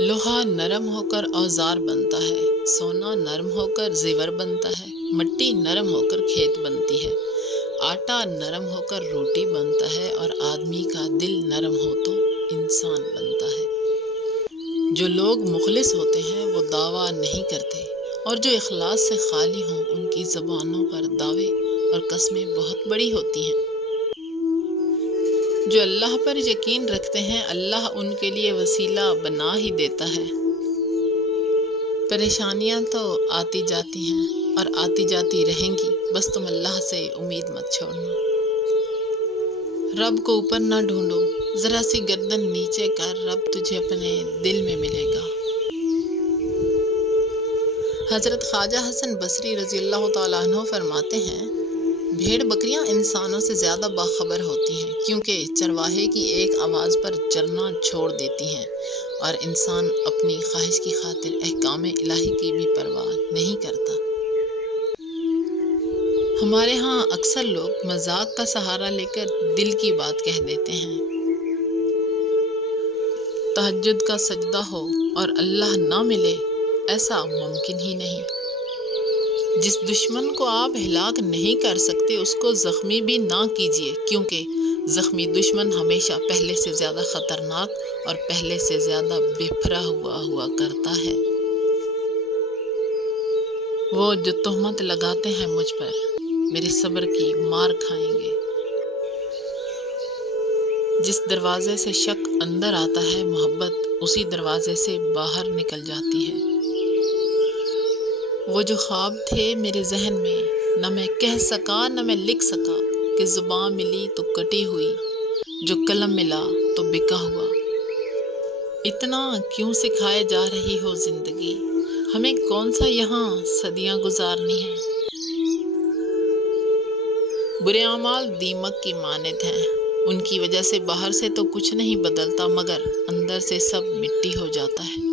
लोहा नरम होकर औजार बनता है, सोना नरम होकर जेवर बनता है, मिट्टी नरम होकर खेत बनती है, आटा नरम होकर रोटी बनता है और आदमी का दिल नरम हो तो इंसान बनता है। जो लोग मुखलिस होते हैं वो दावा नहीं करते और जो इखलास से खाली हों उनकी ज़बानों पर दावे और कस्में बहुत बड़ी होती हैं। जो अल्लाह पर यकीन रखते हैं अल्लाह उनके लिए वसीला बना ही देता है। परेशानियां तो आती जाती हैं और आती जाती रहेंगी, बस तुम अल्लाह से उम्मीद मत छोड़ना। रब को ऊपर ना ढूंढो, जरा सी गर्दन नीचे कर, रब तुझे अपने दिल में मिलेगा। हजरत ख्वाजा हसन बसरी रजी अल्लाह तआला अन्हु फरमाते हैं, भेड़ बकरियां इंसानों से ज़्यादा बाखबर होती हैं क्योंकि चरवाहे की एक आवाज़ पर चरना छोड़ देती हैं और इंसान अपनी ख्वाहिश की खातिर अहकाम इलाही की भी परवाह नहीं करता। हमारे यहाँ अक्सर लोग मजाक का सहारा लेकर दिल की बात कह देते हैं। तहज्जुद का सजदा हो और अल्लाह ना मिले, ऐसा मुमकिन ही नहीं। जिस दुश्मन को आप हिलाक नहीं कर सकते उसको ज़ख्मी भी ना कीजिए, क्योंकि ज़ख्मी दुश्मन हमेशा पहले से ज़्यादा ख़तरनाक और पहले से ज़्यादा बेफरा हुआ करता है। वो जो तोहमत लगाते हैं मुझ पर, मेरे सब्र की मार खाएंगे। जिस दरवाजे से शक अंदर आता है, मोहब्बत उसी दरवाजे से बाहर निकल जाती है। वो जो ख्वाब थे मेरे जहन में, न मैं कह सका न मैं लिख सका, कि ज़ुबान मिली तो कटी हुई, जो कलम मिला तो बिका हुआ। इतना क्यों सिखाए जा रही हो जिंदगी, हमें कौन सा यहाँ सदियाँ गुजारनी हैं। बुरे अमाल दीमक की मानद हैं, उनकी वजह से बाहर से तो कुछ नहीं बदलता मगर अंदर से सब मिट्टी हो जाता है।